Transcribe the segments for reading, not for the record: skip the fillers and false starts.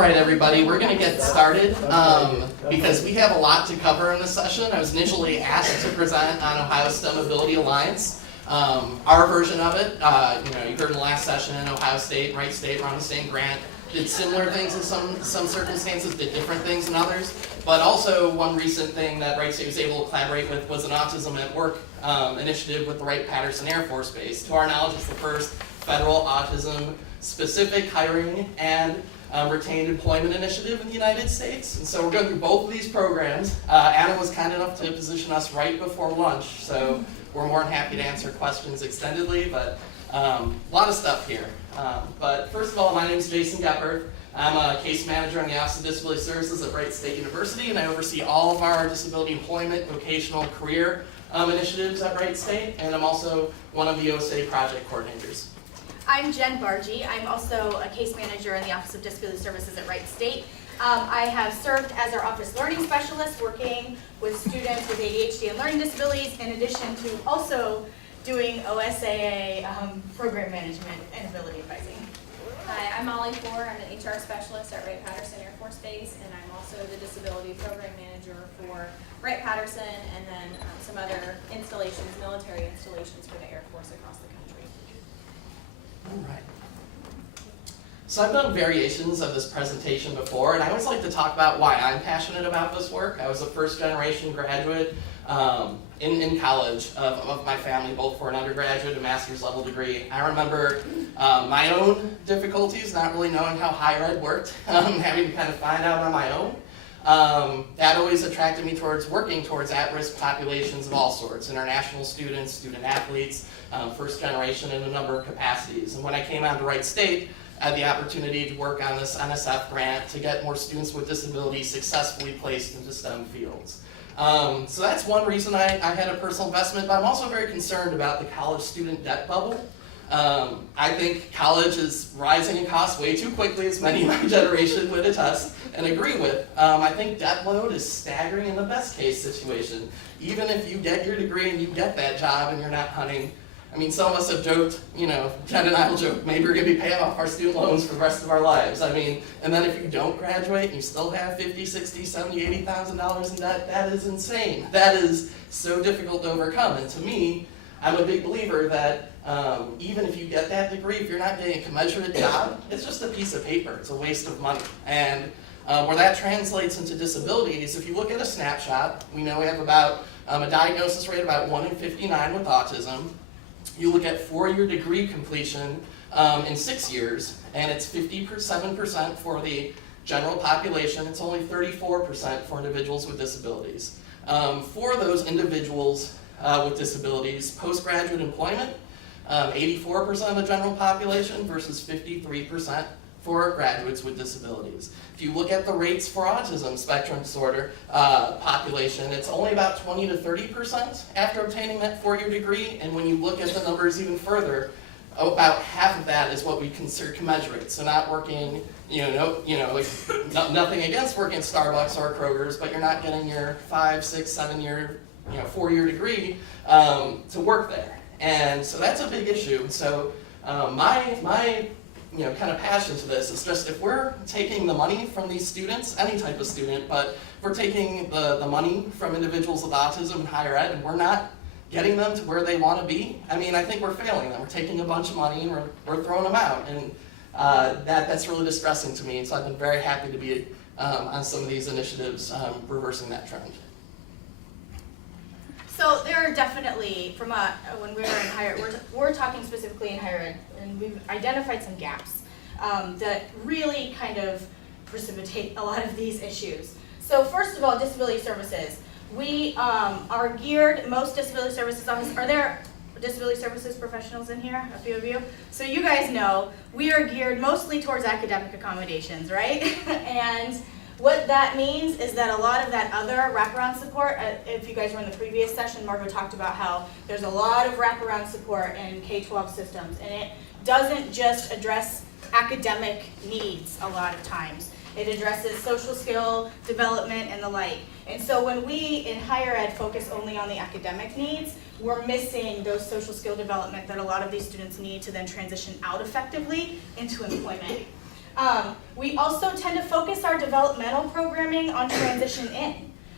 right, everybody, we're going to get started because we have a lot to cover in this session. I was initially asked to present on Ohio STEM Ability Alliance. Our version of it, you heard in the last session, Ohio State and Wright State were on the same grant, did similar things in some circumstances, did different things in others. But also one recent thing that Wright State was able to collaborate with was an Autism at Work initiative with the Wright Patterson Air Force Base. To our knowledge, it's the first federal autism-specific hiring and retained employment initiative in the United States. And so we're going through both of these programs. Anna was kind enough to position us right before lunch, so we're more than happy to answer questions extendedly, but a lot of stuff here. But first of all, my name is Jason Gepperth. I'm a case manager on the Office of Disability Services at Wright State University, and I oversee all of our disability employment, vocational, career initiatives at Wright State, and I'm also one of the OSAA project coordinators. I'm Jen Barga. I'm also a case manager in the Office of Disability Services at Wright State. I have served as our office learning specialist, working with students with ADHD and learning disabilities, in addition to also doing OSAA program management and ability advising. Hi, I'm Molly Fore. I'm an HR specialist at Wright Patterson Air Force Base, and I'm also the disability program manager for Wright Patterson and then some other installations, military installations for the Air Force across the country. All right. So I've done variations of this presentation before, and I always like to talk about why I'm passionate about this work. I was a first-generation graduate in college of my family, both for an undergraduate and master's level degree. I remember my own difficulties, not really knowing how higher ed worked, having to kind of find out on my own. That always attracted me towards working towards at-risk populations of all sorts, international students, student athletes, first generation in a number of capacities. And when I came out to Wright State, I had the opportunity to work on this NSF grant to get more students with disabilities successfully placed into STEM fields. So that's one reason I had a personal investment, but I'm also very concerned about the college student debt bubble. I think college is rising in cost way too quickly, as many of my generation would attest and agree with. I think debt load is staggering in the best case situation. Even if you get your degree and you get that job and you're not hunting, I mean, some of us have joked, Jen and I will joke, maybe we're going to be paying off our student loans for the rest of our lives. I mean, and then if you don't graduate and you still have $50,000, $60,000, $70,000, $80,000 in debt, that is insane. That is so difficult to overcome. And to me, I'm a big believer that even if you get that degree, if you're not getting a commensurate job, it's just a piece of paper. It's a waste of money. And where that translates into disabilities, if you look at a snapshot, we know we have about a diagnosis rate of about 1 in 59 with autism. You look at 4-year degree completion in 6 years, and it's 57% for the general population. It's only 34% for individuals with disabilities. For those individuals with disabilities, postgraduate employment, 84% of the general population versus 53% for graduates with disabilities. If you look at the rates for autism spectrum disorder population, it's only about 20 to 30% after obtaining that 4-year degree, and when you look at the numbers even further, about half of that is what we consider commensurate. So not working, nothing against working at Starbucks or Kroger's, but you're not getting your 5, 6, 7-year, 4-year degree to work there. And so that's a big issue. So my kind of passion to this is just if we're taking the money from these students, any type of student, but if we're taking the money from individuals with autism in higher ed and we're not getting them to where they want to be, I mean, I think we're failing them. We're taking a bunch of money and we're throwing them out. And that's really distressing to me. So I've been very happy to be on some of these initiatives reversing that trend. So there are definitely, when we were in higher ed, we're talking specifically in higher ed, and we've identified some gaps that really kind of precipitate a lot of these issues. So first of all, disability services. We are geared, most disability services offices, are there disability services professionals in here, a few of you? So you guys know, we are geared mostly towards academic accommodations, right? And what that means is that a lot of that other wraparound support, if you guys were in the previous session, Margo talked about how there's a lot of wraparound support in K-12 systems, and it doesn't just address academic needs a lot of times. It addresses social skill development and the like. And so when we in higher ed focus only on the academic needs, we're missing those social skill development that a lot of these students need to then transition out effectively into employment. We also tend to focus our developmental programming on transition in.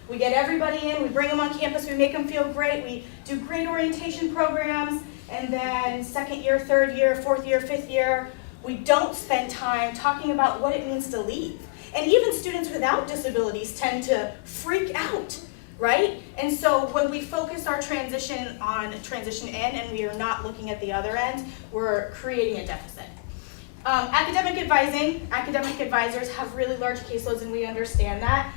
We get everybody in, we bring them on campus, we make them feel great, we do great orientation programs, and then second year, third year, fourth year, fifth year, we don't spend time talking about what it means to leave. And even students without disabilities tend to freak out, right? And so when we focus our transition on transition in and we are not looking at the other end, we're creating a deficit. Academic advising, academic advisors have really large caseloads and we understand that.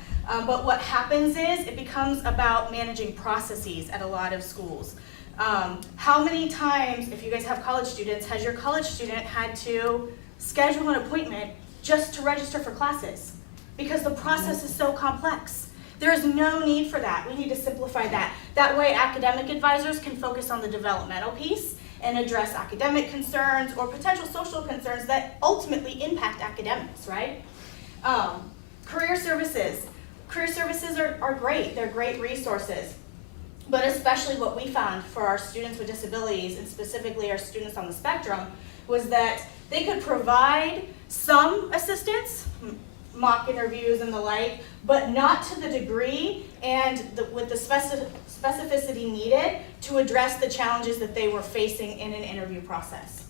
But what happens is it becomes about managing processes at a lot of schools. How many times, if you guys have college students, has your college student had to schedule an appointment just to register for classes? Because the process is so complex. There is no need for that. We need to simplify that. That way academic advisors can focus on the developmental piece and address academic concerns or potential social concerns that ultimately impact academics, right? Career services. Career services are great. They're great resources. But especially what we found for our students with disabilities, and specifically our students on the spectrum, was that they could provide some assistance, mock interviews and the like, but not to the degree and with the specificity needed to address the challenges that they were facing in an interview process.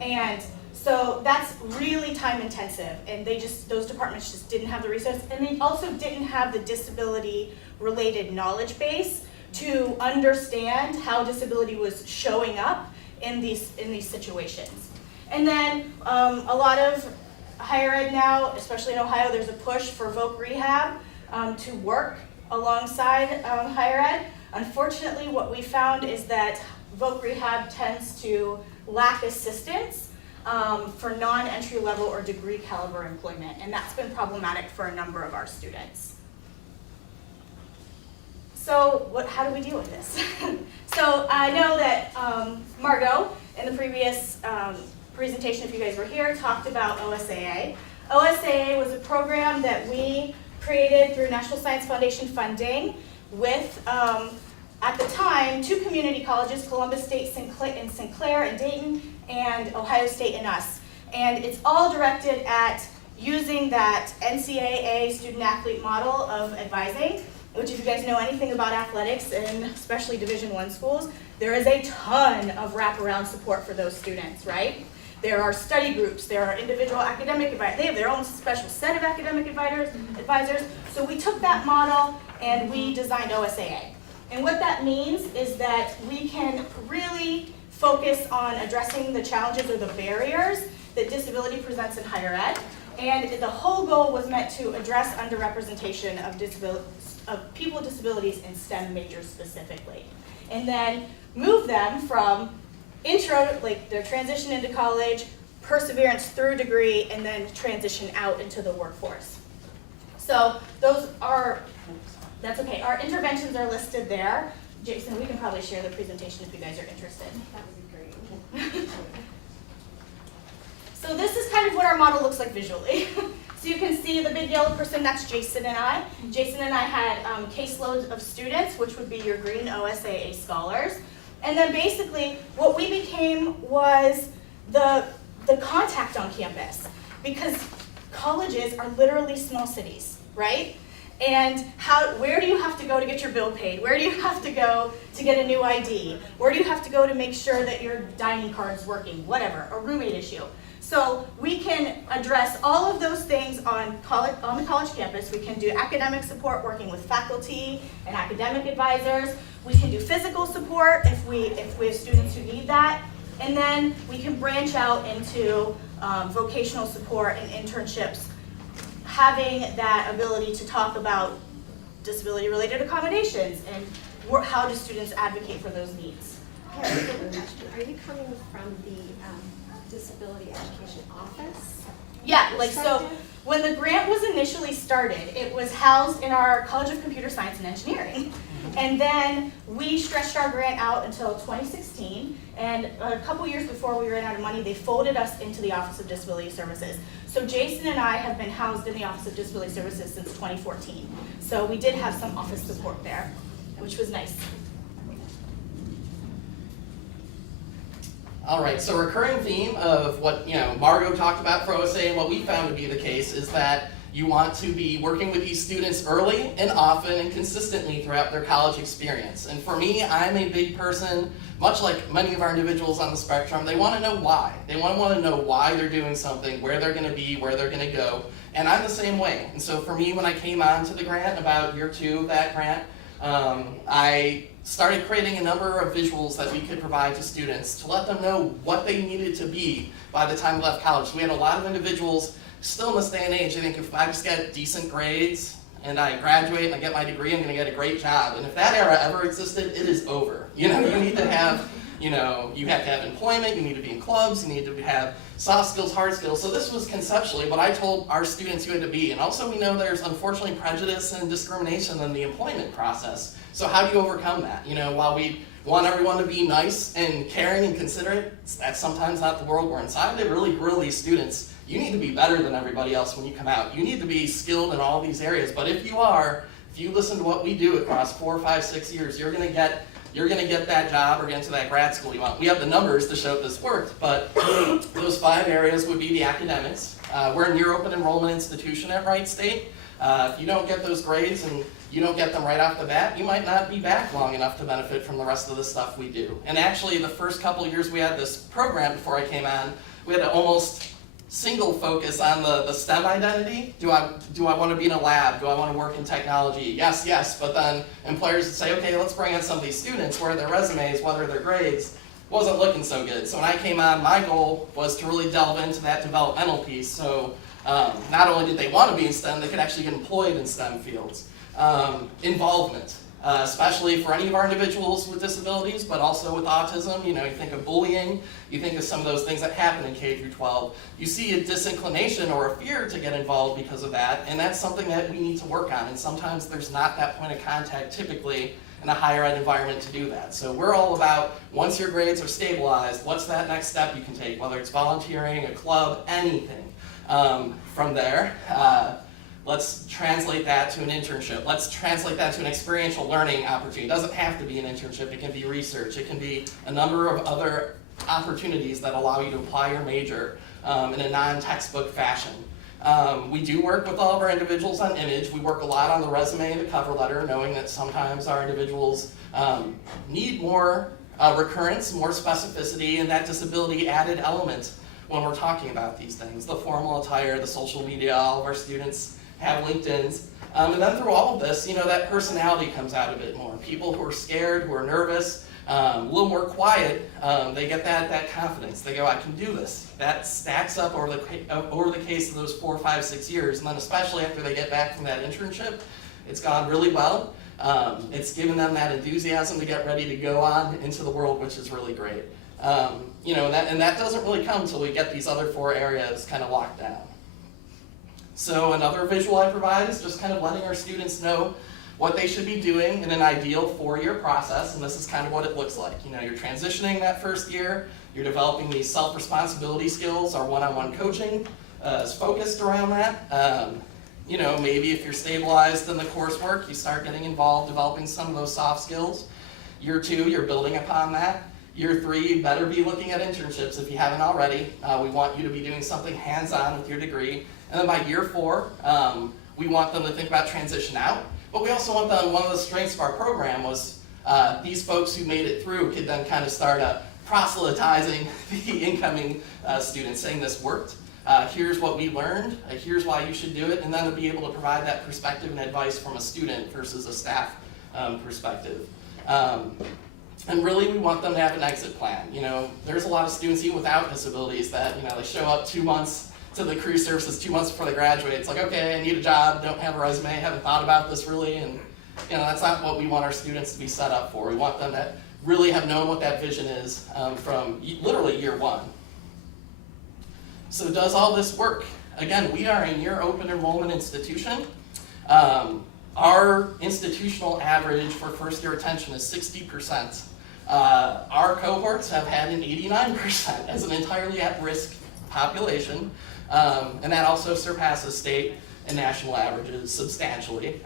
And so that's really time intensive, and those departments just didn't have the resources, and they also didn't have the disability related knowledge base to understand how disability was showing up in these situations. And then a lot of higher ed now, especially in Ohio, there's a push for voc rehab to work alongside higher ed. Unfortunately, what we found is that voc rehab tends to lack assistance for non-entry level or degree caliber employment, and that's been problematic for a number of our students. So how do we deal with this? So I know that Margot, in the previous presentation, if you guys were here, talked about OSAA. OSAA was a program that we created through National Science Foundation funding with, at the time, 2 community colleges, Columbus State in Sinclair and Dayton, and Ohio State and us. And it's all directed at using that NCAA student-athlete model of advising, which if you guys know anything about athletics, and especially Division I schools, there is a ton of wraparound support for those students, right? There are study groups, there are individual academic advisors, they have their own special set of academic advisors. So we took that model and we designed OSAA. And what that means is that we can really focus on addressing the challenges or the barriers that disability presents in higher ed. And the whole goal was meant to address underrepresentation of people with disabilities in STEM majors specifically. And then move them from intro, like their transition into college, perseverance through degree, and then transition out into the workforce. So those are, that's okay, our interventions are listed there. Jason, we can probably share the presentation if you guys are interested. That would be great. So this is kind of what our model looks like visually. So you can see the big yellow person, that's Jason and I. Jason and I had caseloads of students, which would be your green OSAA scholars. And then basically what we became was the contact on campus, because colleges are literally small cities, right? And where do you have to go to get your bill paid? Where do you have to go to get a new ID? Where do you have to go to make sure that your dining card's working? Whatever, a roommate issue. So we can address all of those things on the college campus. We can do academic support, working with faculty and academic advisors. We can do physical support if we have students who need that. And then we can branch out into vocational support and internships, having that ability to talk about disability-related accommodations and how do students advocate for those needs. I have a question. Are you coming from the Disability Education Office? Yeah, like so when the grant was initially started, it was housed in our College of Computer Science and Engineering. And then we stretched our grant out until 2016, and a couple years before we ran out of money, they folded us into the Office of Disability Services. So Jason and I have been housed in the Office of Disability Services since 2014. So we did have some office support there, which was nice. All right, so a recurring theme of what Margot talked about for OSAA and what we found to be the case is that you want to be working with these students early and often and consistently throughout their college experience. And for me, I'm a big person, much like many of our individuals on the spectrum, they want to know why. They want to know why they're doing something, where they're going to be, where they're going to go. And I'm the same way. And so for me, when I came on to the grant, about year 2 of that grant, I started creating a number of visuals that we could provide to students to let them know what they needed to be by the time they left college. So we had a lot of individuals still in this day and age, I think if I just get decent grades and I graduate and I get my degree, I'm going to get a great job. And if that era ever existed, it is over. You need to have, you have to have employment, you need to be in clubs, you need to have soft skills, hard skills. So this was conceptually what I told our students you had to be. And also we know there's unfortunately prejudice and discrimination in the employment process. So how do you overcome that? While we want everyone to be nice and caring and considerate, that's sometimes not the world we're inside. They really grill these students. You need to be better than everybody else when you come out. You need to be skilled in all these areas. But if you listen to what we do across 4, 5, 6 years, you're gonna get that job or get into that grad school you want. We have the numbers to show this worked, but those 5 areas would be the academics. We're a near open enrollment institution at Wright State. If you don't get those grades and you don't get them right off the bat, you might not be back long enough to benefit from the rest of the stuff we do. And actually, the first couple of years we had this program before I came on, we had an almost single focus on the STEM identity. Do I want to be in a lab? Do I want to work in technology? Yes. But then employers would say, okay, let's bring in some of these students. Where are their resumes? What are their grades? Wasn't looking so good. So when I came on, my goal was to really delve into that developmental piece. So not only did they want to be in STEM, they could actually get employed in STEM fields. Involvement, especially for any of our individuals with disabilities, but also with autism. You think of bullying, you think of some of those things that happen in K through 12. You see a disinclination or a fear to get involved because of that, and that's something that we need to work on. And sometimes there's not that point of contact typically in a higher ed environment to do that. So we're all about, once your grades are stabilized, what's that next step you can take, whether it's volunteering, a club, anything. From there, let's translate that to an internship. Let's translate that to an experiential learning opportunity. It doesn't have to be an internship. It can be research. It can be a number of other opportunities that allow you to apply your major in a non-textbook fashion. We do work with all of our individuals on image. We work a lot on the resume and the cover letter, knowing that sometimes our individuals need more recurrence, more specificity, and that disability added element when we're talking about these things. The formal attire, the social media, all of our students have LinkedIn's. And then through all of this, that personality comes out a bit more. People who are scared, who are nervous, a little more quiet, they get that confidence. They go, I can do this. That stacks up over the case of those 4, 5, 6 years. And then especially after they get back from that internship, it's gone really well. It's given them that enthusiasm to get ready to go on into the world, which is really great. And that doesn't really come until we get these other 4 areas kind of locked down. So another visual I provide is just kind of letting our students know what they should be doing in an ideal 4-year process, and this is kind of what it looks like. You're transitioning that first year, you're developing these self-responsibility skills. Our one-on-one coaching is focused around that. Maybe if you're stabilized in the coursework, you start getting involved developing some of those soft skills. Year 2, you're building upon that. Year 3, you better be looking at internships if you haven't already. We want you to be doing something hands-on with your degree. And then by year 4, we want them to think about transition out. But we also want them, one of the strengths of our program was these folks who made it through could then kind of start proselytizing the incoming students, saying this worked. Here's what we learned, here's why you should do it, and then to be able to provide that perspective and advice from a student versus a staff perspective. And really, we want them to have an exit plan. There's a lot of students even without disabilities that, they show up 2 months to the career services 2 months before they graduate. It's like, okay, I need a job, don't have a resume, haven't thought about this really, and that's not what we want our students to be set up for. We want them to really have known what that vision is from literally year 1. So does all this work? Again, we are a near open enrollment institution. Our institutional average for first year retention is 60%. Our cohorts have had an 89% as an entirely at-risk population, and that also surpasses state and national averages substantially.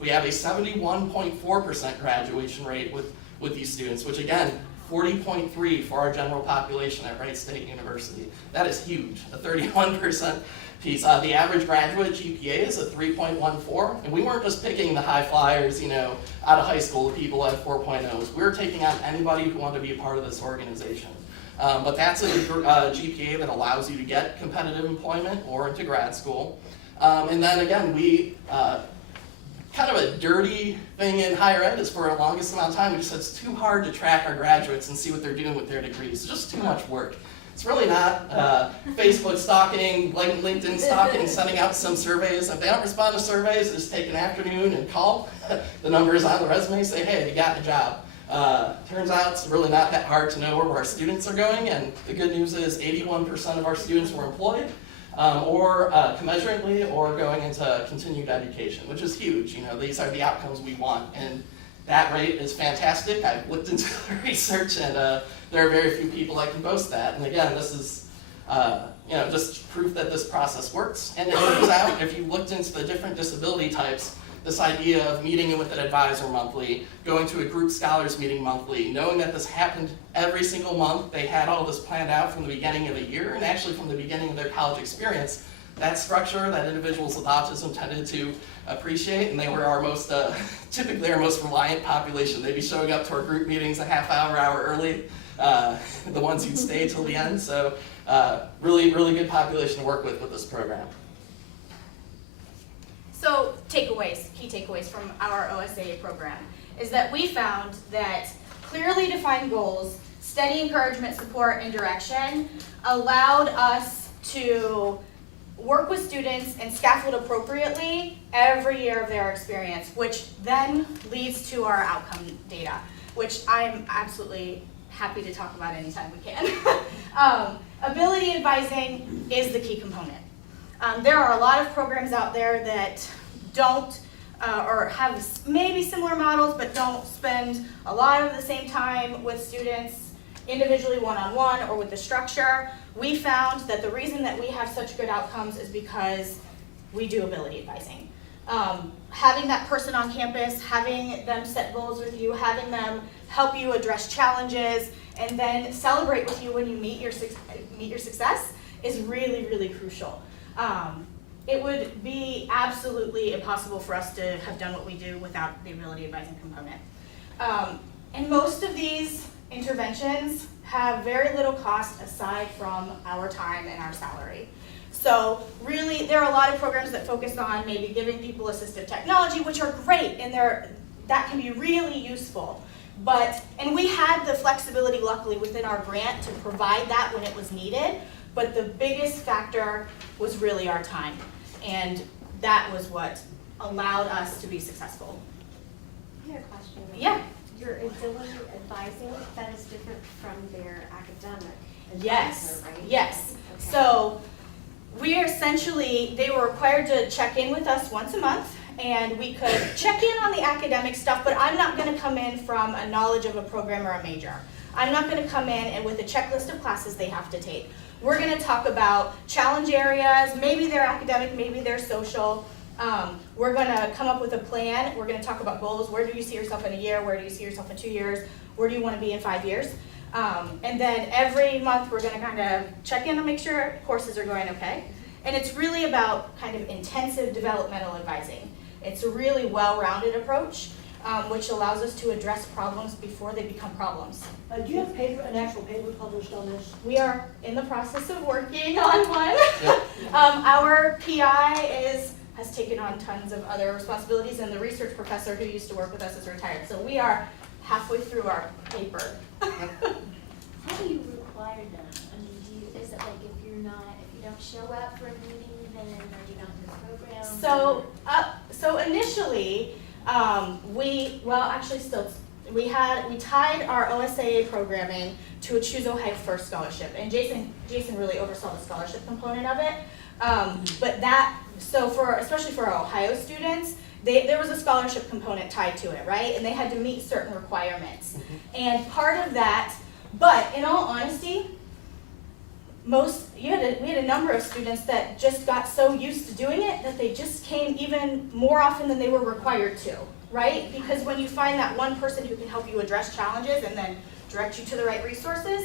We have a 71.4% graduation rate with these students, which again, 40.3 for our general population at Wright State University. That is huge, a 31% piece. The average graduate GPA is a 3.14, and we weren't just picking the high flyers, you know, out of high school, the people at 4.0s. We were taking on anybody who wanted to be a part of this organization. But that's a GPA that allows you to get competitive employment or into grad school. And then again, we, kind of a dirty thing in higher ed is for the longest amount of time, we just said it's too hard to track our graduates and see what they're doing with their degrees. It's just too much work. It's really not Facebook stalking, LinkedIn stalking, sending out some surveys. If they don't respond to surveys, just take an afternoon and call the numbers on the resume, say, hey, you got the job. Turns out it's really not that hard to know where our students are going, and the good news is 81% of our students were employed, or commensurately, or going into continued education, which is huge. You know, these are the outcomes we want, and that rate is fantastic. I've looked into the research, and there are very few people that can boast that. And again, this is you know, just proof that this process works. And it turns out, if you looked into the different disability types, this idea of meeting with an advisor monthly, going to a group scholars meeting monthly, knowing that this happened every single month, they had all this planned out from the beginning of the year, and actually from the beginning of their college experience, that structure that individuals with autism tended to appreciate, and they were our most, typically our most reliant population. They'd be showing up to our group meetings a half hour early, the ones who'd stay till the end, so really, really good population to work with this program. So takeaways, key takeaways from our OSAA program is that we found that clearly defined goals, steady encouragement, support, and direction allowed us to work with students and scaffold appropriately every year of their experience, which then leads to our outcome data, which I'm absolutely happy to talk about anytime we can. Ability advising is the key component. There are a lot of programs out there that don't, or have maybe similar models, but don't spend a lot of the same time with students individually one-on-one or with the structure. We found that the reason that we have such good outcomes is because we do ability advising. Having that person on campus, having them set goals with you, having them help you address challenges, and then celebrate with you when you meet your success is really, really crucial. It would be absolutely impossible for us to have done what we do without the ability advising component. And most of these interventions have very little cost aside from our time and our salary. So really, there are a lot of programs that focus on maybe giving people assistive technology, which are great, and that can be really useful. And we had the flexibility, luckily, within our grant to provide that when it was needed, but the biggest factor was really our time, and that was what allowed us to be successful. I have a question. Yeah. Your ability advising, that is different from their academic advisor, Yes, right? yes. Okay. So we are essentially, they were required to check in with us once a month, and we could check in on the academic stuff, but I'm not going to come in from a knowledge of a program or a major. I'm not going to come in and with a checklist of classes they have to take. We're going to talk about challenge areas, maybe they're academic, maybe they're social. We're going to come up with a plan. We're going to talk about goals. Where do you see yourself in a year? Where do you see yourself in 2 years? Where do you want to be in 5 years? And then every month we're going to kind of check in to make sure courses are going okay. And it's really about kind of intensive developmental advising. It's a really well-rounded approach, which allows us to address problems before they become problems. Do you have an actual paper published on this? We are in the process of working on one. Our PI has taken on tons of other responsibilities, and the research professor who used to work with us is retired. So we are halfway through our paper. How do you require them? I mean, is it like if you don't show up for a meeting, then are you not in the program? So initially, we tied our OSAA programming to a Choose Ohio First scholarship, and Jason really oversaw the scholarship component of it. Especially for our Ohio students, there was a scholarship component tied to it, right? And they had to meet certain requirements. And part of that, but in all honesty, we had a number of students that just got so used to doing it that they just came even more often than they were required to, right? Because when you find that one person who can help you address challenges and then direct you to the right resources,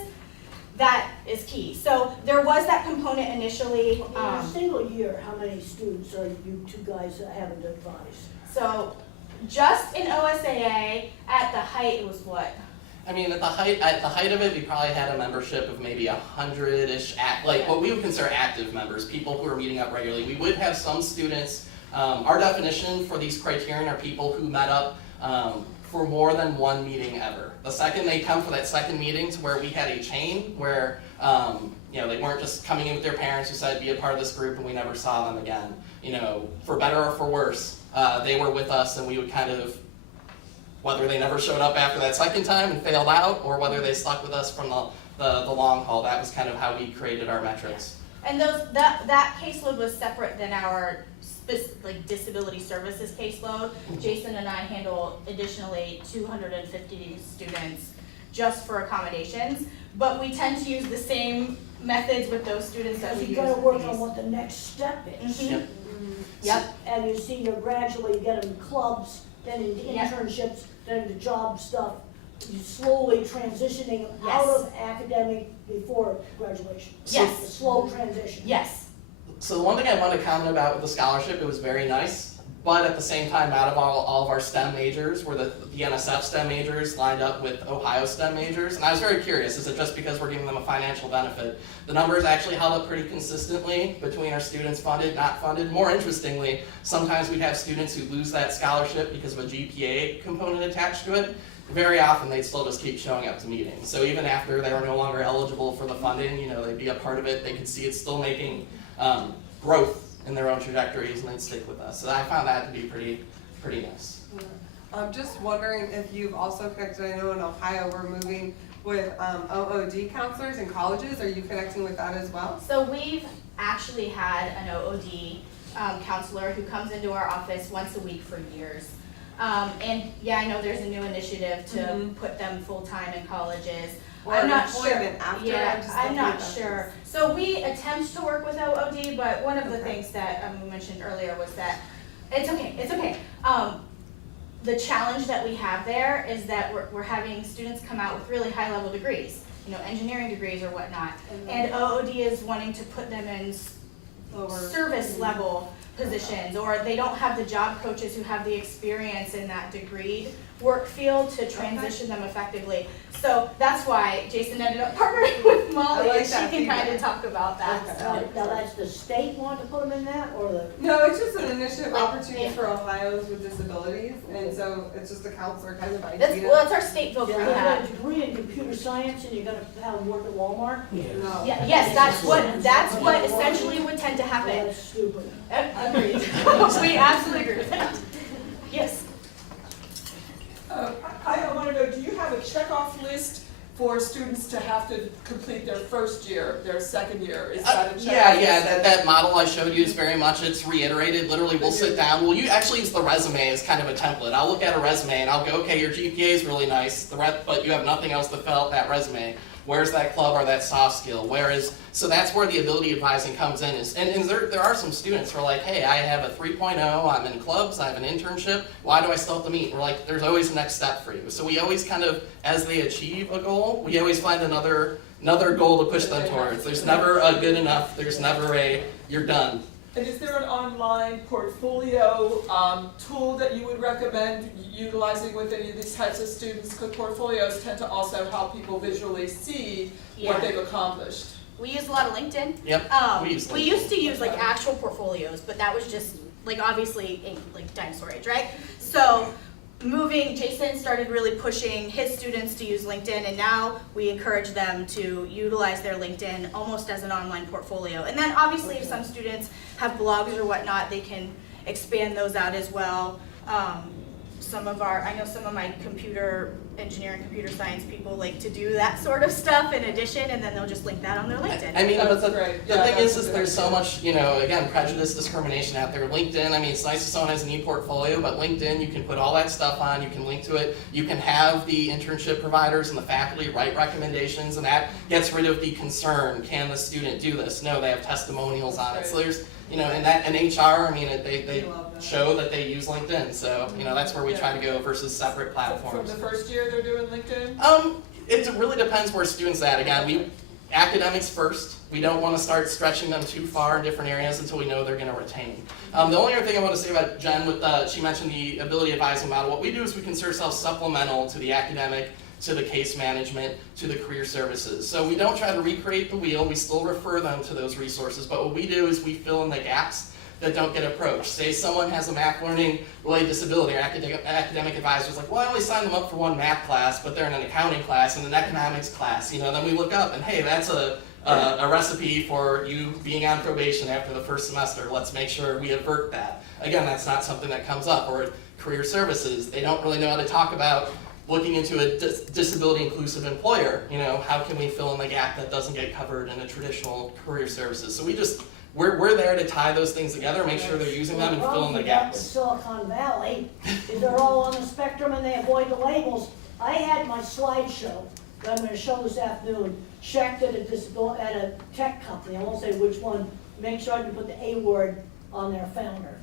that is key. So there was that component initially. In a single year, how many students are you two guys having to advise? So just in OSAA, at the height, it was what? I mean, at the height of it, we probably had a membership of maybe 100-ish, what we would consider active members, people who are meeting up regularly. We would have some students. Our definition for these criterion are people who met up for more than one meeting ever. The second they come for that second meeting, to where we had a chain where they weren't just coming in with their parents who said be a part of this group and we never saw them again. For better or for worse, they were with us, and we would kind of, whether they never showed up after that second time and failed out, or whether they stuck with us from the long haul, that was kind of how we created our metrics. And that caseload was separate than our disability services caseload. Jason and I handle additionally 250 students just for accommodations, but we tend to use the same methods with those students that we use. You gotta work on what the next step is. Mhm. Yep. Yep. And you see, you gradually get them in clubs, then into Yep. internships, then into job stuff. You slowly transitioning out Yes. of academic before graduation. Yes. A slow transition. Yes. So the one thing I wanted to comment about with the scholarship, it was very nice, but at the same time, out of all of our STEM majors, were the NSF STEM majors lined up with Ohio STEM majors, and I was very curious, is it just because we're giving them a financial benefit? The numbers actually held up pretty consistently between our students funded, not funded. More interestingly, sometimes we'd have students who lose that scholarship because of a GPA component attached to it. Very often they'd still just keep showing up to meetings. So even after they were no longer eligible for the funding, they'd be a part of it, they could see it's still making growth in their own trajectories, and they'd stick with us. So I found that to be pretty nice. I'm just wondering if you've also connected, I know in Ohio we're moving with OOD counselors in colleges. Are you connecting with that as well? So we've actually had an OOD counselor who comes into our office once a week for years. And yeah, I know there's a new initiative to put them full-time in colleges. Or I'm not sure. employment after? Yeah, just I'm looking not at that. sure. So we attempt to work with OOD, but one of the things that we mentioned earlier was that it's okay. The challenge that we have there is that we're having students come out with really high-level degrees, engineering degrees or whatnot, and OOD is wanting to put them in Lower. service level positions, or they don't have the job coaches who have the experience in that degreed work field to transition them effectively. So that's why Jason ended up partnering with Molly, I like and she that can kind of feedback. talk about that. Okay. So. Now that's the state want to put them in that, or the? No, it's just an initiative opportunity yeah. for Ohio's with disabilities, and so it's just a counselor kind of That's idea. well, it's our state vote You for got that. a degree in computer science and you're gonna have them work at Walmart? No. Yeah, yes, that's what essentially would tend to happen. That's stupid. Agreed. We absolutely agree with that. Yes. I want to know, do you have a checkoff list for students to have to complete their first year, their second year? Is that a checkoff Yeah, list? that model I showed you is very much, it's reiterated. Literally, we'll sit down, we'll actually use the resume as kind of a template. I'll look at a resume and I'll go, okay, your GPA is really nice, but you have nothing else to fill out that resume. Where's that club or that soft skill? So that's where the ability advising comes in. And there are some students who are like, hey, I have a 3.0, I'm in clubs, I have an internship, why do I still have to meet? We're like, there's always a next step for you. So we always kind of, as they achieve a goal, we always find another goal to push them towards. There's never a good enough, there's never a, you're done. And is there an online portfolio tool that you would recommend utilizing with any of these types of students? Because portfolios tend to also help people visually see Yeah. what they've accomplished. We use a lot of LinkedIn. Yep, we use We LinkedIn. used to use like actual portfolios, but that was just obviously in dinosaur age, right? So Jason started really pushing his students to use LinkedIn, and now we encourage them to utilize their LinkedIn almost as an online portfolio. And then obviously if some students have blogs or whatnot, they can expand those out as well. I know some of my computer engineering, computer science people like to do that sort of stuff in addition, and then they'll just link that on their LinkedIn. I mean, but That's great. the Yeah, thing that's a is good there's so idea. much, again, prejudice, discrimination out there. LinkedIn, I mean, it's nice if someone has an e-portfolio, but LinkedIn, you can put all that stuff on, you can link to it, you can have the internship providers and the faculty write recommendations, and that gets rid of the concern, can the student do this? No, they have testimonials on it. So there's, and HR, I mean, they love that. show that they use LinkedIn, so, that's where we try to go versus separate From platforms. the first year they're doing LinkedIn? It really depends where students at. Again, academics first. We don't want to start stretching them too far in different areas until we know they're going to retain. The only other thing I want to say about Jen, she mentioned the ability advising model. What we do is we consider ourselves supplemental to the academic, to the case management, to the career services. So we don't try to recreate the wheel. We still refer them to those resources. But what we do is we fill in the gaps that don't get approached. Say someone has a math learning related disability, or academic advisor's like, well, I only signed them up for one math class, but they're in an accounting class and an economics class. Then we look up and, hey, that's a recipe for you being on probation after the first semester. Let's make sure we avert that. Again, that's not something that comes up. Or career services, they don't really know how to talk about looking into a disability inclusive employer. How can we fill in the gap that doesn't get covered in a traditional career services? So we're there to tie those things together, make sure they're using them and fill in the gaps. Silicon Valley is they're all on the spectrum and they avoid the labels. I had my slideshow that I'm going to show this afternoon checked at a tech company. I won't say which one. Make sure I can put the A word on their founder.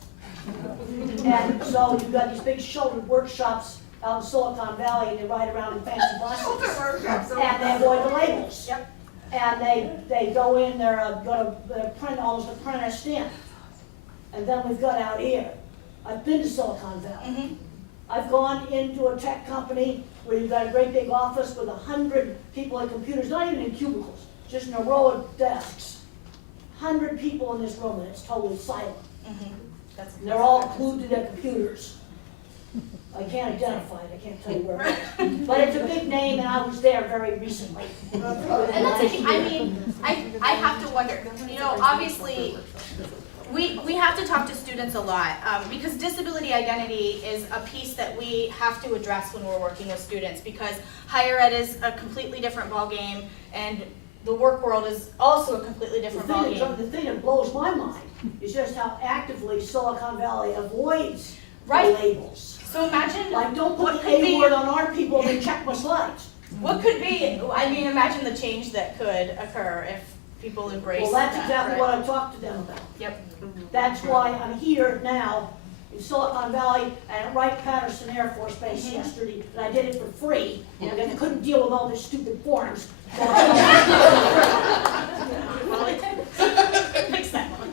And so you've got these big shouldered workshops out in Silicon Valley, and they ride around in fancy buses, and they avoid the labels. Yep. And they go in, they're almost apprenticed in. And then we've got out here. I've been to Silicon Valley. I've gone into a tech company where you've got a great big office with 100 people at computers, not even in cubicles, just in a row of desks. 100 people in this room, and it's totally silent. And they're all glued to their computers. I can't identify it, I can't tell you where it is. But it's a big name, and I was there very recently. And that's the thing, I have to wonder, obviously, we have to talk to students a lot, because disability identity is a piece that we have to address when we're working with students, because higher ed is a completely different ballgame, and the work world is also a completely different ballgame. The thing that blows my mind is just how actively Silicon Valley avoids the Right. labels. So imagine Like, don't what put the could A be, word on our people and check my slides. what could be, imagine the change that could occur if people embrace Well, that. that's exactly right? what I talked to them about. Yep. That's why I'm here now in Silicon Valley and at Wright Patterson Air Force Base yesterday, and I did it for free, because I couldn't deal with all these stupid forms. So Fix that one.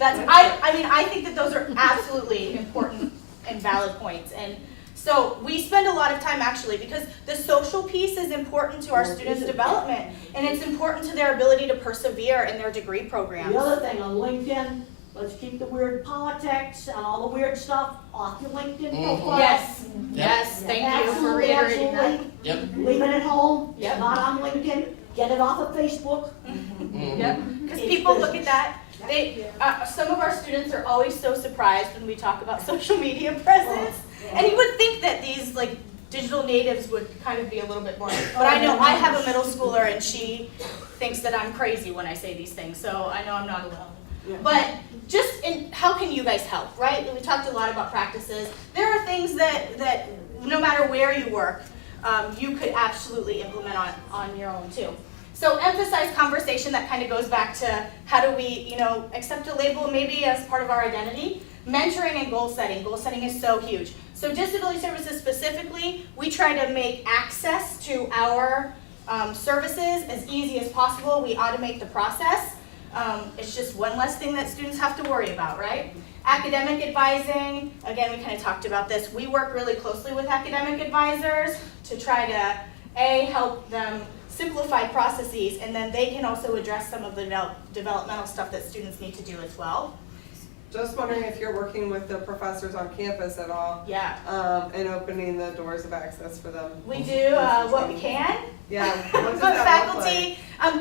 I think that those are absolutely important and valid points. And so we spend a lot of time actually, because the social piece is important to our students' development, and it's important to their ability to persevere in their degree programs. The other thing on LinkedIn, let's keep the weird politics and all the weird stuff off your LinkedIn profile. Yes, thank you for Absolutely, reiterating that. absolutely. Yep. Leave it at home, Yep. not on LinkedIn, get it off of Facebook. Yep, because people look at that, some of our students are always so surprised when we talk about social media presence. And you would think that these digital natives would kind of be a little bit more, but I know I have a middle schooler and she thinks that I'm crazy when I say these things, so I know I'm not alone. But how can you guys help, right? We talked a lot about practices. There are things that no matter where you work, you could absolutely implement on your own too. So emphasize conversation, that kind of goes back to how do we, accept a label maybe as part of our identity. Mentoring and goal setting. Goal setting is so huge. So disability services specifically, we try to make access to our services as easy as possible. We automate the process. It's just one less thing that students have to worry about, right? Academic advising, again, we kind of talked about this. We work really closely with academic advisors to try to, help them simplify processes, and then they can also address some of the developmental stuff that students need to do as well. Just wondering if you're working with the professors on campus at all, Yeah, and opening the doors of access for them. we do what we can. Yeah, what does But that look faculty,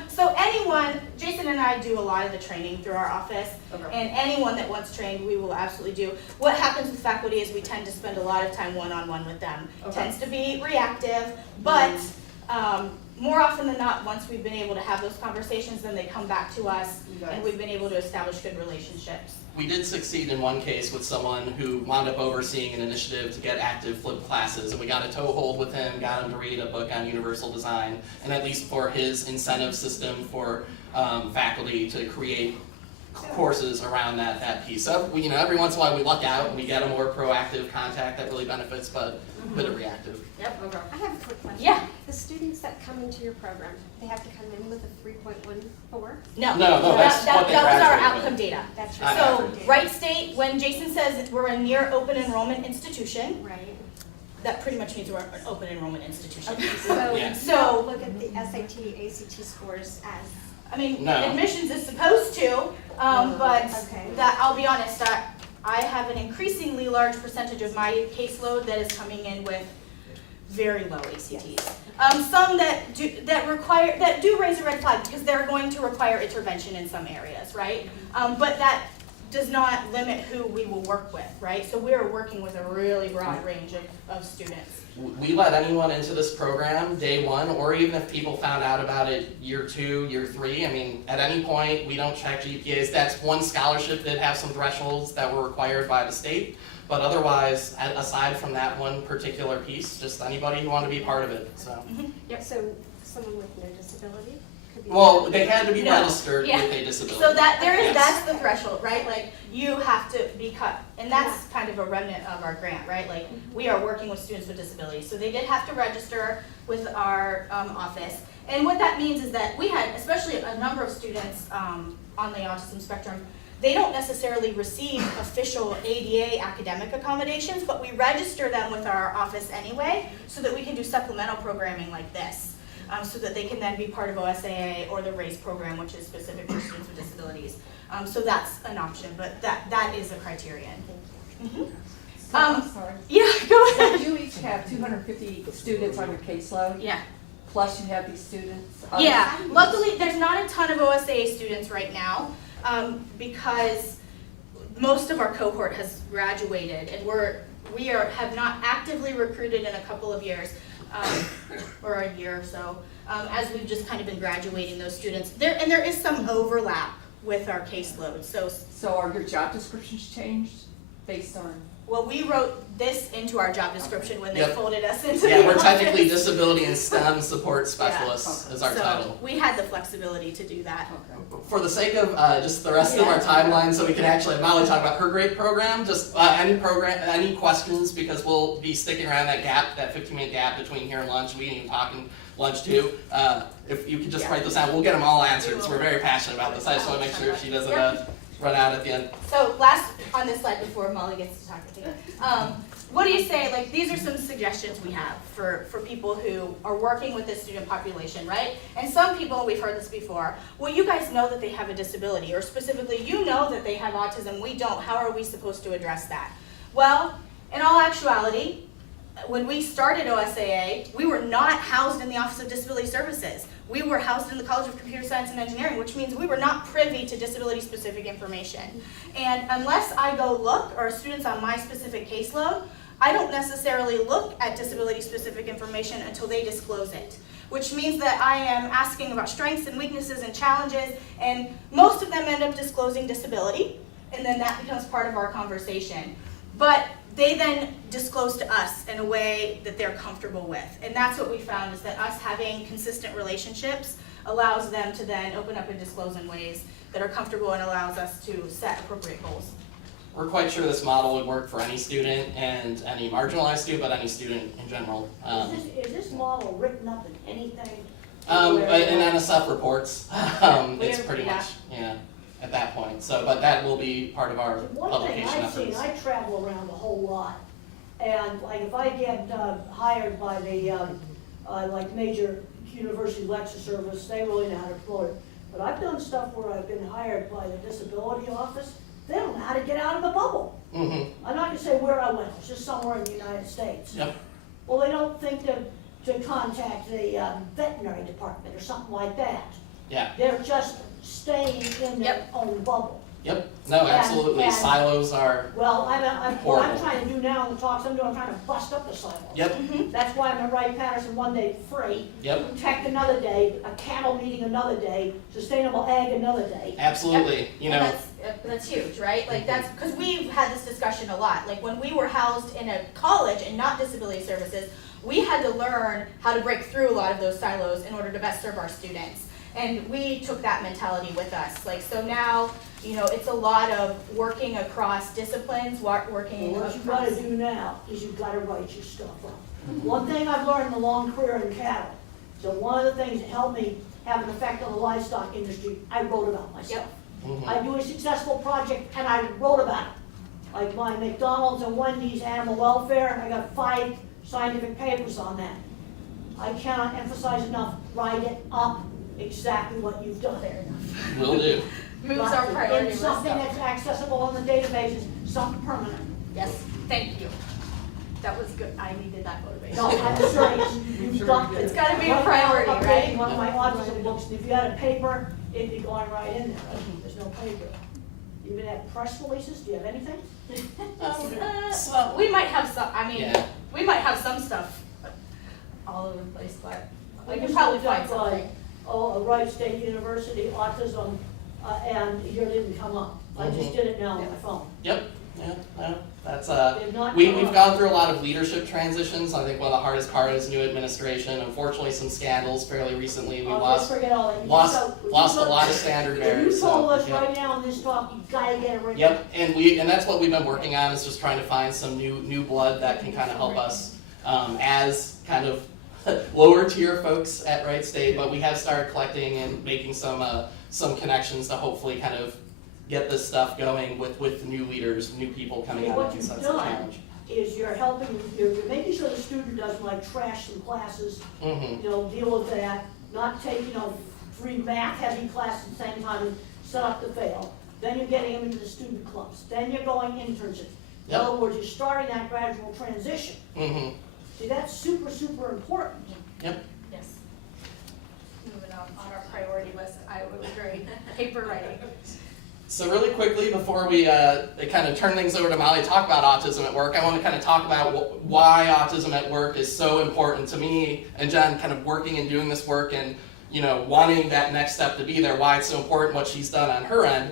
so anyone, Jason and I do a lot of the training through our office, like? Okay. and anyone that wants trained, we will absolutely do. What happens with faculty is we tend to spend a lot of time one-on-one with them. Okay. Tends to be reactive, but more often than not, once we've been able to have those conversations, then they come back to us, and we've been able to establish good relationships. We did succeed in one case with someone who wound up overseeing an initiative to get active flipped classes, and we got a toehold with him, got him to read a book on universal design, and at least for his incentive system for faculty to create courses around that piece. So every once in a while we luck out and we get a more proactive contact that really benefits, but bit of reactive. Yep. Okay. I have a quick question. Yeah. The students that come into your program, they have to come in with a 3.14? No. No, that's what they That was our graduate with. outcome data. That's your I So, average. Wright State, when Jason says we're a near open enrollment institution, Right. that pretty much means we're an open enrollment institution. Okay, so Yeah. you So- don't look at the SAT, ACT scores as, I mean, No. admissions is supposed to, but okay. that, I'll be honest, I have an increasingly large percentage of my caseload that is coming in with very low ACTs. Some that do raise a red flag because they're going to require intervention in some areas, right? But that does not limit who we will work with, right? So we're working with a really broad range of students. We let anyone into this program day one, or even if people found out about it year 2, year 3. I mean, at any point, we don't check GPAs. That's one scholarship did have some thresholds that were required by the state. But otherwise, aside from that one particular piece, just anybody who wanted to be part of it, so. So someone with no disability could be. Well, they had to be No. registered Yeah. with a disability. So that's Yes. the threshold, right? Like, you have to be cut, and that's kind of a remnant of our grant, right? Like, we are working with students with disabilities, so they did have to register with our office. And what that means is that we had, especially a number of students on the autism spectrum, they don't necessarily receive official ADA academic accommodations, but we register them with our office anyway, so that we can do supplemental programming like this. So that they can then be part of OSAA or the RACE program, which is specific for students with disabilities. So that's an option, but that is a criterion. Mhm. I'm sorry. Yeah, go So ahead. you each have 250 students on your caseload, Yeah. plus you have these students? Yeah, luckily, there's not a ton of OSAA students right now, because most of our cohort has graduated, and we have not actively recruited in a couple of years, or a year or so, as we've just kind of been graduating those students. There is some overlap with our caseload, so, So are your job descriptions changed based on? well, we wrote this into our job description when they Yep. folded us into the Yeah, we're office. technically disability and STEM support specialists is our So, title. we had the flexibility to do that. Okay. For the sake of just the rest of our timeline, so we can actually not only talk about her great program, just any questions, because we'll be sticking around that gap, that 15-minute gap between here and lunch. We can even talk in lunch too. If you could just write those down, we'll get them all answered. So we're very passionate about this. I just want to make sure she doesn't run out at the end. So last on this slide before Molly gets to talk, I think. What do you say, like, these are some suggestions we have for people who are working with this student population, right? And some people, we've heard this before, well, you guys know that they have a disability, or specifically, you know that they have autism, we don't, how are we supposed to address that? Well, in all actuality, when we started OSAA, we were not housed in the Office of Disability Services. We were housed in the College of Computer Science and Engineering, which means we were not privy to disability-specific information. And unless I go look, or students on my specific caseload, I don't necessarily look at disability-specific information until they disclose it, which means that I am asking about strengths and weaknesses and challenges, and most of them end up disclosing disability, and then that becomes part of our conversation. But they then disclose to us in a way that they're comfortable with. And that's what we found, is that us having consistent relationships allows them to then open up and disclose in ways that are comfortable and allows us to set appropriate goals. We're quite sure this model would work for any student and any marginalized student, but any student in general. Is this model written up in anything? In NSF reports, it's We're- pretty yeah. much, at that point. So, but that will be part of our One thing publication I've seen, efforts. I travel around a whole lot, and like if I get hired by the, like major university lecture service, they really know how to promote it. But I've done stuff where I've been hired by the disability office, they don't know how to get out of the bubble. Mm-hmm. I'm not gonna say where I went, it's just somewhere in the United States. Yep. Well, they don't think to contact the veterinary department or something like that. Yeah. They're just staying in their own bubble. Yep. No, absolutely. and- Silos are. Well, what I'm Horrible. trying to do now in the talks I'm doing, I'm trying to bust up the silos. Yep. That's why I'm gonna write Patterson one day free, Yep. Tech another day, a cattle meeting another day, sustainable ag another day. Absolutely. And that's huge, right? Like, that's, because we've had this discussion a lot. Like, when we were housed in a college and not disability services, we had to learn how to break through a lot of those silos in order to best serve our students. And we took that mentality with us. Like, so now, you know, it's a lot of working across disciplines, working Well, what you across. gotta do now is you've gotta write your stuff up. One thing I've learned in a long career in cattle, so one of the things that helped me have an effect on the livestock industry, I wrote about myself. I do a successful project and I wrote about it. Like my McDonald's and Wendy's animal welfare, I got 5 scientific papers on that. I cannot emphasize enough, write it up exactly what you've done. Will do. Moves our priority And list something up. that's accessible on the databases, something permanent. Yes, thank you. That was good. I needed that motivation. No, I'm serious. You've got It's gotta be a Right now, priority, I'm right? updating one of my autism books, and if you had a paper, it'd be going right in there. There's no paper. You even have press releases? Do you have anything? So- We might have some, I mean, Yeah. we might have some stuff all over the place, but we I can just probably looked find up, something. Wright State University, autism, and here it didn't come up. I just did it now on my phone. Yep, yeah, no, that's, They've not come we've up. gone through a lot of leadership transitions. I think one of the hardest part is new administration. Unfortunately, some scandals fairly recently. We Just lost forget all that. lost You lost a look- lot of standard bearers. You told us yeah. right now in this talk, you gotta get it written. Yep, and that's what we've been working on, is just trying to find some new blood that can kind of help us as kind of lower tier folks at Wright State, but we have started collecting and making some connections to hopefully kind of get this stuff going with new leaders, new people coming And out what of it, you've so that's a done challenge. is you're making sure the student doesn't like trash some classes, Mm-hmm. deal with that, not take, 3 math heavy classes at the same time and set up to fail. Then you're getting them into the student clubs, then you're going internships. In Yep. other words, you're starting that gradual transition. Mm-hmm. See, that's super, super important. Yep. Yes. Moving on our priority list, I would agree. Paper writing. So really quickly, before we kind of turn things over to Molly to talk about autism at work, I want to kind of talk about why autism at work is so important to me and Jen, kind of working and doing this work and wanting that next step to be there, why it's so important, what she's done on her end.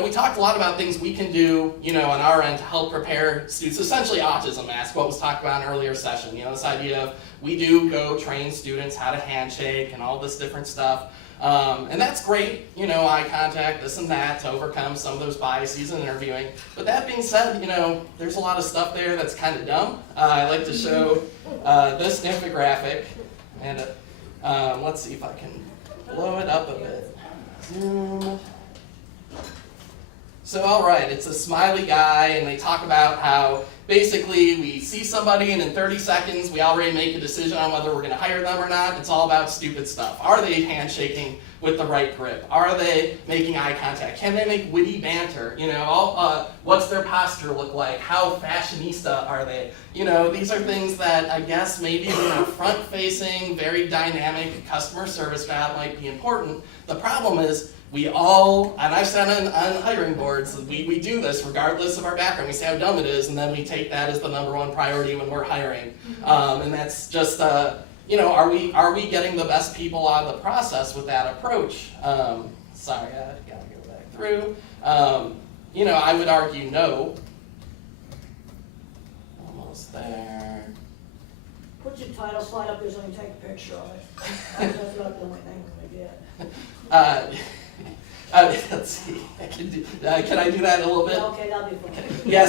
We talked a lot about things we can do, on our end to help prepare students, essentially autism mask, what was talked about in an earlier session, this idea of we do go train students how to handshake and all this different stuff. And that's great, eye contact, this and that, to overcome some of those biases in interviewing. But that being said, there's a lot of stuff there that's kind of dumb. I like to show this infographic, and let's see if I can blow it up a bit. Zoom. So, all right, it's a smiley guy, and they talk about how basically we see somebody, and in 30 seconds, we already make a decision on whether we're going to hire them or not. It's all about stupid stuff. Are they handshaking with the right grip? Are they making eye contact? Can they make witty banter? What's their posture look like? How fashionista are they? These are things that I guess maybe in a front-facing, very dynamic customer service job might be important. The problem is, we all, and I've said on hiring boards, we do this regardless of our background. We say how dumb it is, and then we take that as the #1 priority when we're hiring. And that's just, are we getting the best people out of the process with that approach? Sorry, I gotta go back through. I would argue no. Almost there. Put your title slide up there so I can take a picture of it. That's not the only thing I'm gonna get. Let's see. Can I do that a little bit? Yeah, okay, that'll be fine. Yeah,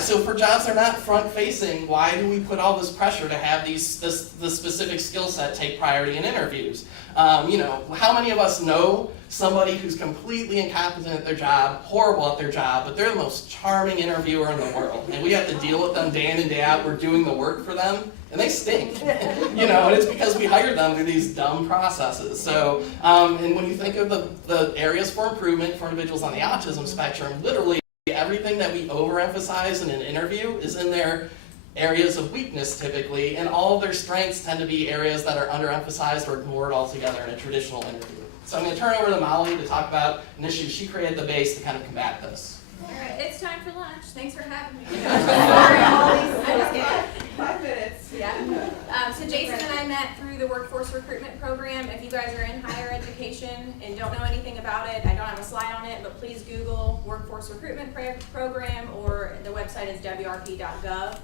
so for jobs that are not front-facing, why do we put all this pressure to have the specific skill set take priority in interviews? How many of us know somebody who's completely incompetent at their job, horrible at their job, but they're the most charming interviewer in the world, and we have to deal with them day in and day out. We're doing the work for them, and they stink. And it's because we hired them through these dumb processes. So, and when you think of the areas for improvement for individuals on the autism spectrum, literally everything that we overemphasize in an interview is in their areas of weakness typically, and all of their strengths tend to be areas that are underemphasized or ignored altogether in a traditional interview. So I'm going to turn it over to Molly to talk about an issue she created the base to kind of combat this. All right, it's time for lunch. Thanks for having me. Sorry, I'm just kidding. 5 minutes. Yeah. So Jason and I met through the workforce recruitment program. If you guys are in higher education and don't know anything about it, I don't have a slide on it, but please Google workforce recruitment program, or the website is wrp.gov.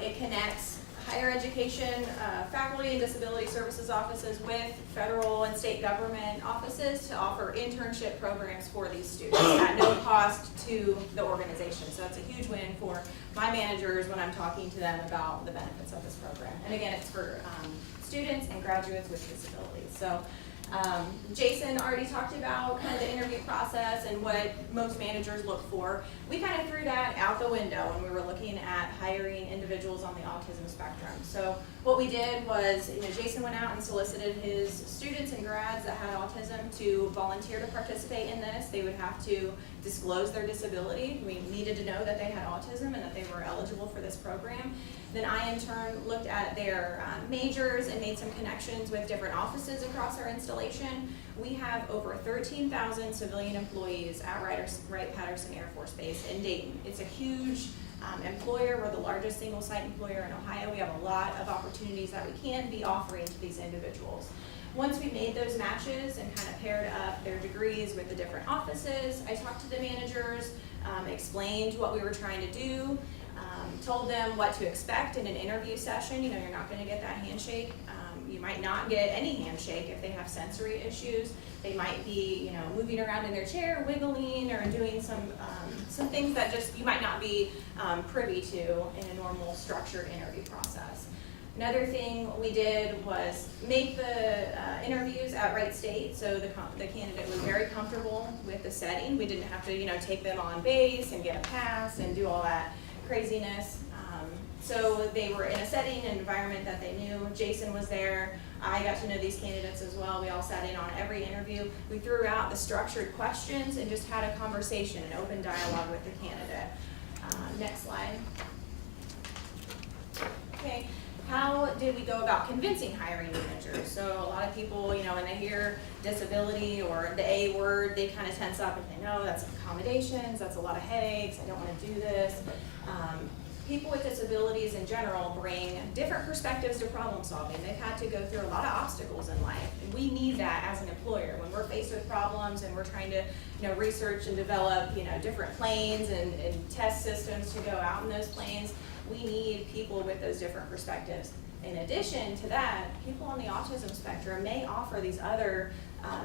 It connects higher education, faculty and disability services offices with federal and state government offices to offer internship programs for these students at no cost to the organization. So that's a huge win for my managers when I'm talking to them about the benefits of this program. And again, it's for students and graduates with disabilities. So Jason already talked about kind of the interview process and what most managers look for. We kind of threw that out the window when we were looking at hiring individuals on the autism spectrum. So what we did was, Jason went out and solicited his students and grads that had autism to volunteer to participate in this. They would have to disclose their disability. We needed to know that they had autism and that they were eligible for this program. Then I, in turn, looked at their majors and made some connections with different offices across our installation. We have over 13,000 civilian employees at Wright Patterson Air Force Base in Dayton. It's a huge employer. We're the largest single site employer in Ohio. We have a lot of opportunities that we can be offering to these individuals. Once we made those matches and kind of paired up their degrees with the different offices, I talked to the managers, explained what we were trying to do, told them what to expect in an interview session. You're not going to get that handshake. You might not get any handshake if they have sensory issues. They might be, moving around in their chair, wiggling, or doing some things that just you might not be privy to in a normal structured interview process. Another thing we did was make the interviews at Wright State, so the candidate was very comfortable with the setting. We didn't have to, take them on base and get a pass and do all that craziness. So they were in a setting, an environment that they knew. Jason was there. I got to know these candidates as well. We all sat in on every interview. We threw out the structured questions and just had a conversation, an open dialogue with the candidate. Next slide. Okay, how did we go about convincing hiring managers? So a lot of people, when they hear disability or the A word, they kind of tense up and say, no, that's accommodations, that's a lot of headaches, I don't want to do this. People with disabilities in general bring different perspectives to problem solving. They've had to go through a lot of obstacles in life. And we need that as an employer. When we're faced with problems and we're trying to research and develop different planes and test systems to go out in those planes, we need people with those different perspectives. In addition to that, people on the autism spectrum may offer these other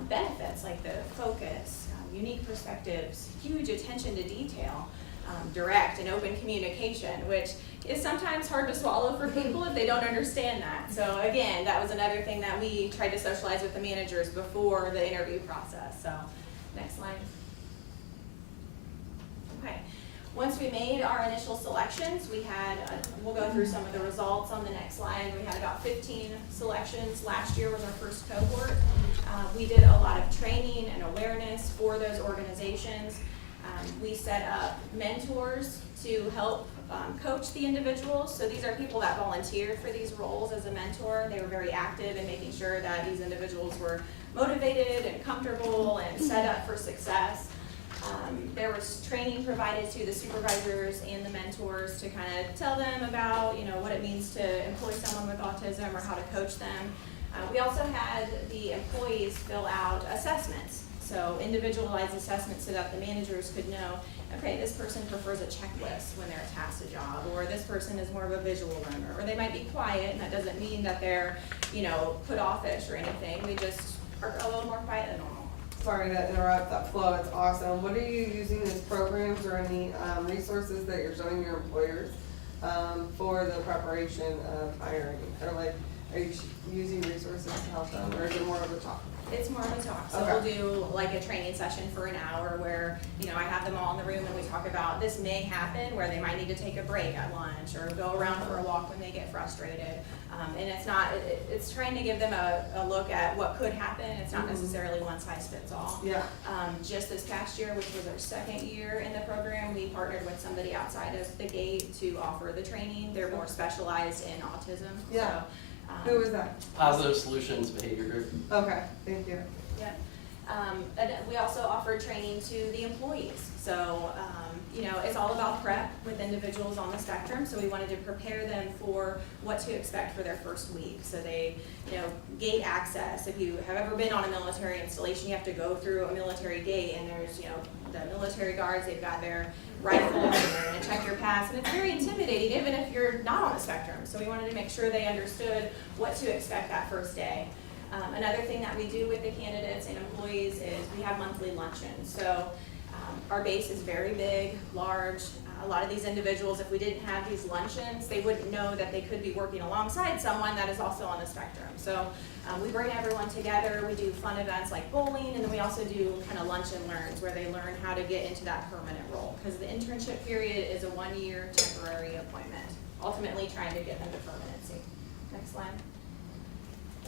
benefits like the focus, unique perspectives, huge attention to detail, direct and open communication, which is sometimes hard to swallow for people if they don't understand that. So again, that was another thing that we tried to socialize with the managers before the interview process. So next slide. Okay. Once we made our initial selections, we had, we'll go through some of the results on the next slide. We had about 15 selections. Last year was our first cohort. We did a lot of training and awareness for those organizations. We set up mentors to help coach the individuals. So these are people that volunteered for these roles as a mentor. They were very active in making sure that these individuals were motivated and comfortable and set up for success. There was training provided to the supervisors and the mentors to kind of tell them about, what it means to employ someone with autism or how to coach them. We also had the employees fill out assessments, so individualized assessments so that the managers could know, okay, this person prefers a checklist when they're tasked a job, or this person is more of a visual learner, or they might be quiet, and that doesn't mean that they're, put offish or anything. They just are a little more quiet than normal. Sorry to interrupt that flow, it's awesome. What are you using as programs or any resources that you're showing your employers for the preparation of hiring? Or are you using resources to help them, or is it more of a talk? It's more of a talk. So Okay. we'll do like a training session for an hour where, I have them all in the room and we talk about this may happen where they might need to take a break at lunch or go around for a walk when they get frustrated. And it's trying to give them a look at what could happen. It's not necessarily one size fits all. Yeah. Just this past year, which was our second year in the program, we partnered with somebody outside of the gate to offer the training. They're more specialized in autism. Yeah. So, Who was that? Positive Solutions Behavior Group. Okay, thank you. yeah. And we also offered training to the employees. So it's all about prep with individuals on the spectrum, so we wanted to prepare them for what to expect for their first week. So they, gate access. If you have ever been on a military installation, you have to go through a military gate, and there's, the military guards, they've got their rifles, and they're gonna check your pass, and it's very intimidating, even if you're not on the spectrum. So we wanted to make sure they understood what to expect that first day. Another thing that we do with the candidates and employees is we have monthly luncheons. So our base is very big, large. A lot of these individuals, if we didn't have these luncheons, they wouldn't know that they could be working alongside someone that is also on the spectrum. So we bring everyone together. We do fun events like bowling, and then we also do kind of lunch and learns where they learn how to get into that permanent role, because the internship period is a 1-year temporary appointment, ultimately trying to get them to permanency. Next slide.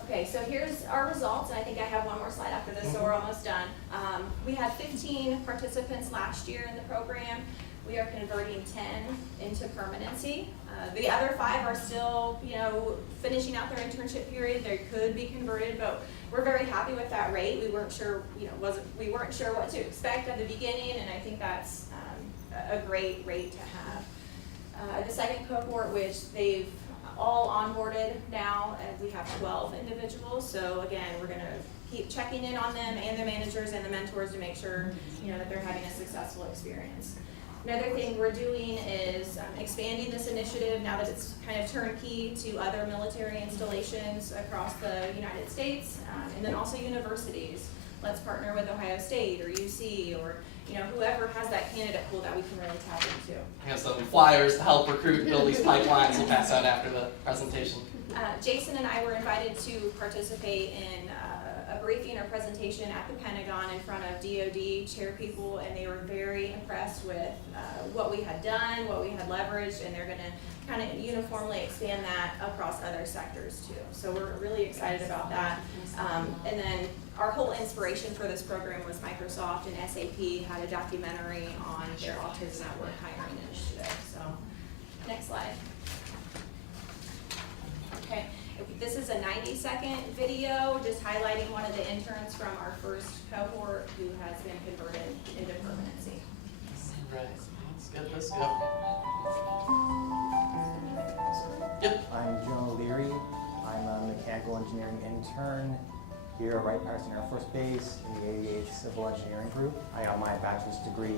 Okay, so here's our results, and I think I have one more slide after this, so we're almost done. We had 15 participants last year in the program. We are converting 10 into permanency. The other 5 are still, finishing out their internship period. They could be converted, but we're very happy with that rate. We weren't sure, we weren't sure what to expect at the beginning, and I think that's a great rate to have. The second cohort, which they've all onboarded now, and we have 12 individuals. So again, we're gonna keep checking in on them and the managers and the mentors to make sure, that they're having a successful experience. Another thing we're doing is expanding this initiative now that it's kind of turnkey to other military installations across the United States, and then also universities. Let's partner with Ohio State or UC or whoever has that candidate pool that we can really tap into. I have some flyers to help recruit and build these pipelines we'll pass out after the presentation. Jason and I were invited to participate in a briefing or presentation at the Pentagon in front of DoD chair people, and they were very impressed with what we had done, what we had leveraged, and they're going to kind of uniformly expand that across other sectors too. So we're really excited about that. And then our whole inspiration for this program was Microsoft, and SAP had a documentary on their Autism at Work hiring initiative. So next slide. Okay, this is a 90-second video just highlighting one of the interns from our first cohort who has been converted into permanency. Right, let's go. Yep. I'm Joe O'Leary. I'm a mechanical engineering intern here at Wright Patterson Air Force Base in the 88th Civil Engineering Group. I got my bachelor's degree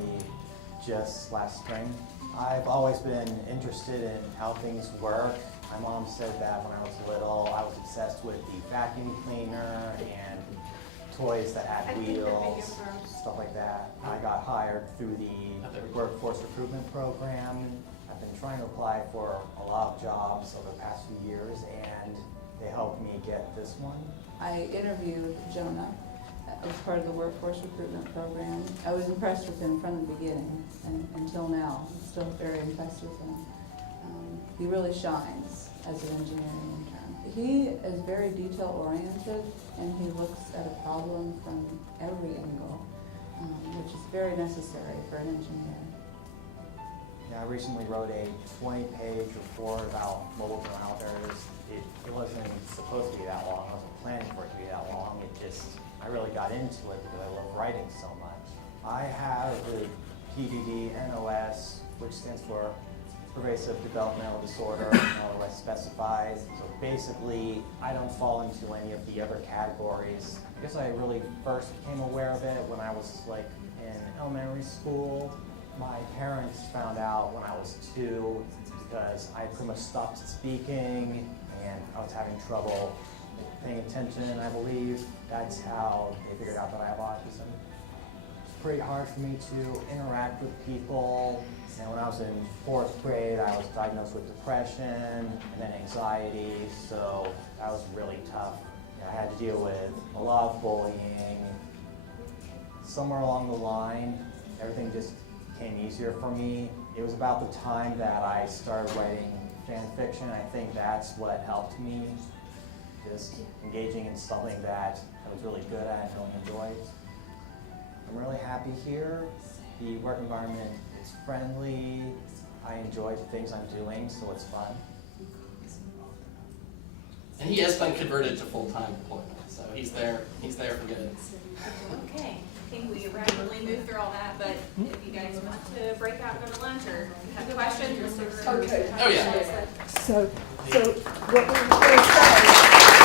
just last spring. I've always been interested in how things work. My mom said that when I was little, I was obsessed with the vacuum cleaner and toys that had wheels, stuff like that. I got hired through the workforce recruitment program. I've been trying to apply for a lot of jobs over the past few years, and they helped me get this one. I interviewed Jonah as part of the workforce recruitment program. I was impressed with him from the beginning and until now. I'm still very impressed with him. He really shines as an engineering intern. He is very detail oriented, and he looks at a problem from every angle, which is very necessary for an engineer. Yeah, I recently wrote a 20-page report about mobile ground alters. It wasn't supposed to be that long. I wasn't planning for it to be that long. I really got into it because I love writing so much. I have the PDD-NOS, which stands for Pervasive Developmental Disorder, otherwise specified. So basically, I don't fall into any of the other categories. I guess I really first became aware of it when I was in elementary school. My parents found out when I was 2 because I pretty much stopped speaking and I was having trouble paying attention, I believe. That's how they figured out that I have autism. It's pretty hard for me to interact with people. And when I was in 4th grade, I was diagnosed with depression and then anxiety, so that was really tough. I had to deal with a lot of bullying. Somewhere along the line, everything just became easier for me. It was about the time that I started writing fan fiction. I think that's what helped me, just engaging in something that I was really good at and really enjoyed. I'm really happy here. The work environment is friendly. I enjoy the things I'm doing, so it's fun. And he has been converted to full-time employment, so he's there for good. Okay, I think we rapidly moved through all that, but if you guys want to break out and go to lunch or have questions, Mr. Okay. Oh, yeah. So what we're going to say